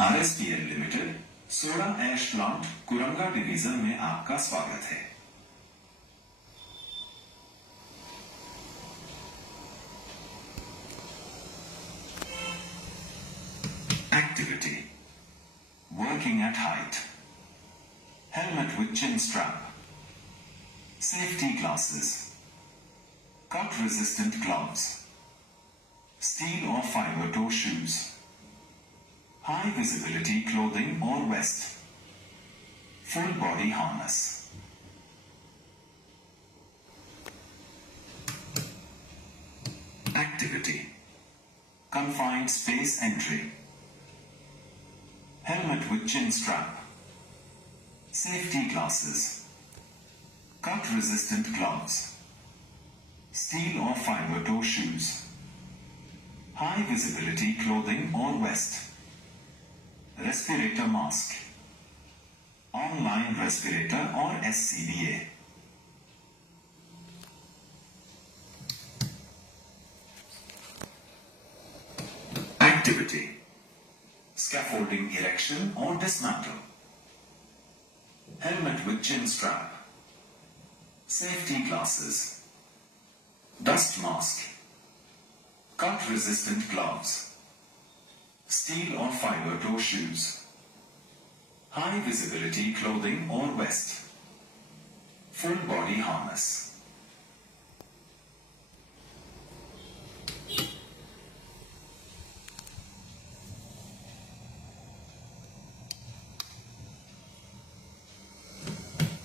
RSPL limited soda ash plant Kuranga division में आपका स्वागत है। Activity: Working at height. Helmet with chin strap. Safety glasses. Cut-resistant gloves. Steel or fiber toe shoes. High visibility clothing or vest. Full body harness. Activity: Confined space entry. Helmet with chin strap. Safety glasses. Cut-resistant gloves. Steel or fiber toe shoes. High visibility clothing or vest. Respirator mask. Online respirator or SCBA. Activity: Scaffolding erection or dismantle. Helmet with chin strap. Safety glasses. Dust mask. Cut-resistant gloves. Steel or fiber toe shoes. High visibility clothing or vest. Full body harness.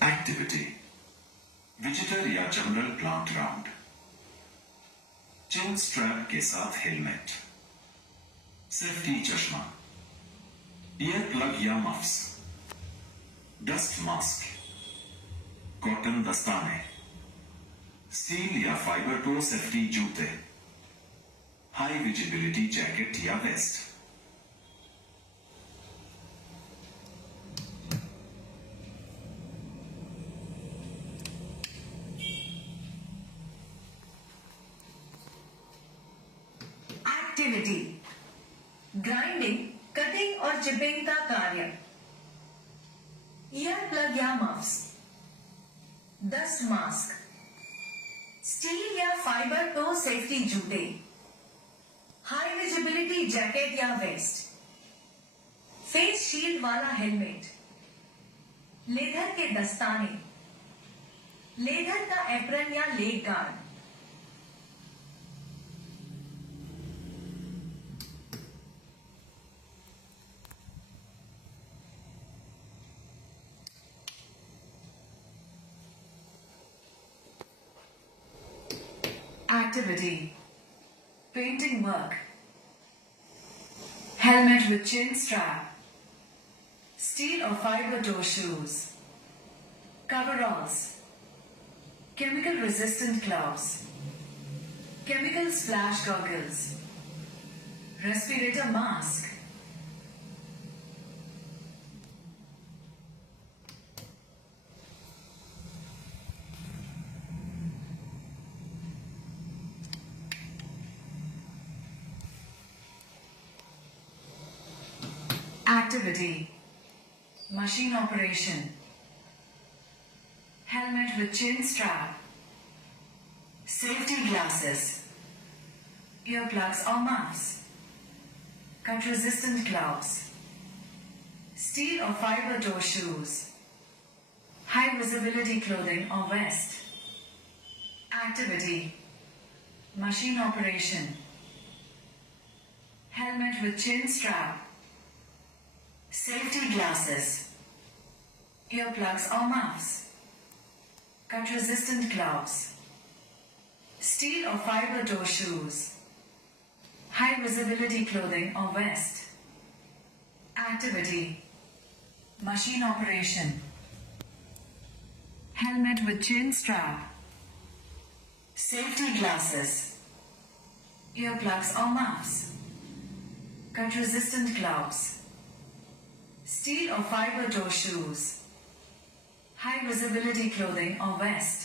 Activity: Visitor या general plant round. चिन strap के साथ helmet. Safety चश्मा. Ear plug या muffs. Dust mask. Cotton दस्ताने. Steel या fibre to safety जूते. High visibility jacket या waste. Activity: grinding, cutting और चिपिंग का कार्य. ईयर प्लग या मफ्स. Dust mask. स्टील या फाइबर टो सेफ्टी जूते. हाई विजिबिलिटी जैकेट या वेस्ट. फेस शील्ड वाला हेलमेट. लेदर के दस्ताने. लेदर का एप्रन या leg guard. Activity: Painting work. Helmet with chin strap. Steel or fiber toe shoes. Coveralls. Chemical resistant gloves. Chemical splash goggles. Respirator mask. Activity: Machine operation. Helmet with chin strap. Safety glasses. Earplugs or muffs. Cut-resistant gloves. Steel or fiber toe shoes. High visibility clothing or vest. Activity: Machine operation. Helmet with chin strap. Safety glasses. Earplugs or muffs. Cut-resistant gloves. Steel or fiber toe shoes. High visibility clothing or vest. Activity: Machine operation. Helmet with chin strap. Safety glasses. Earplugs or muffs. Cut-resistant gloves. Steel or fiber toe shoes. High visibility clothing or vest.